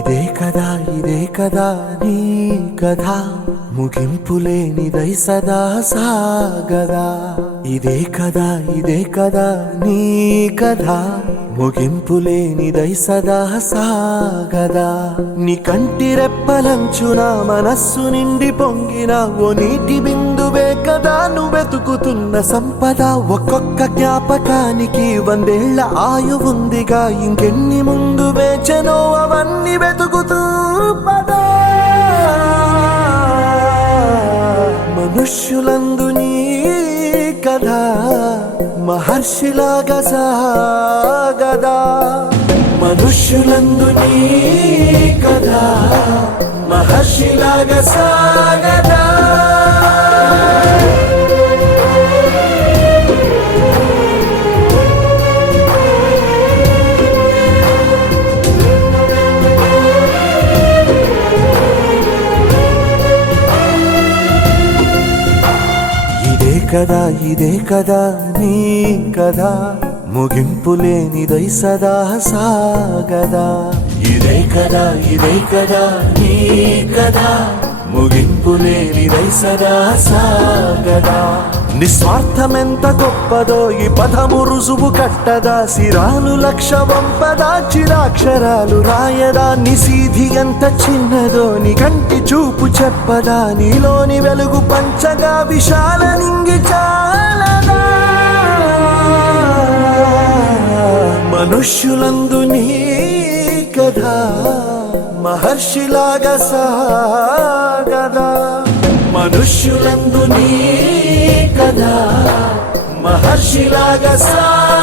ఇదే కదా నీ కథ ముగింపులేనిదై సదా సాగదా. ఇదే కదా నీ కథ ముగింపులేనిదై సదా సాగదా. నీ కంటి రెప్పలంచున మనస్సు నిండి పొంగిన ఓ నీటి బిందువే కదా నువ్వెతుకుతున్న సంపద. ఒక్కొక్క జ్ఞాపకానికి 100 ఏళ్ల ఆయువుందిగా, ఇంకెన్ని ముందు వేచనో అవన్నీ వెతుకుతూ పదా. మనుష్యులందు నీ కథ మహర్షిలాగా సాగదా. మనుష్యులందు నీ కథ మహర్షిలాగా సాగదా. ఇదే కదా నీ కథ ముగింపులేనిదై సదా సాగదా. ఇదే కదా నీ కథ ముగింపులేనిదై సదా సాగదా. నిస్వార్థమెంత గొప్పదో ఈ పదము రుజువు కట్టదా. సిరాలు లక్ష వంపదా, చిరాక్షరాలు రాయదా. నిశీధి ఎంత చిన్నదో నీ కంటి చూపు చెప్పదా. నీలోని వెలుగు పంచగా విశాల నింగి చాలదా. మనుష్యులందు నీ కథ మహర్షిలాగా సాగదా. మనుష్యులందు నీ కథ మహర్షిలాగా సాగదా.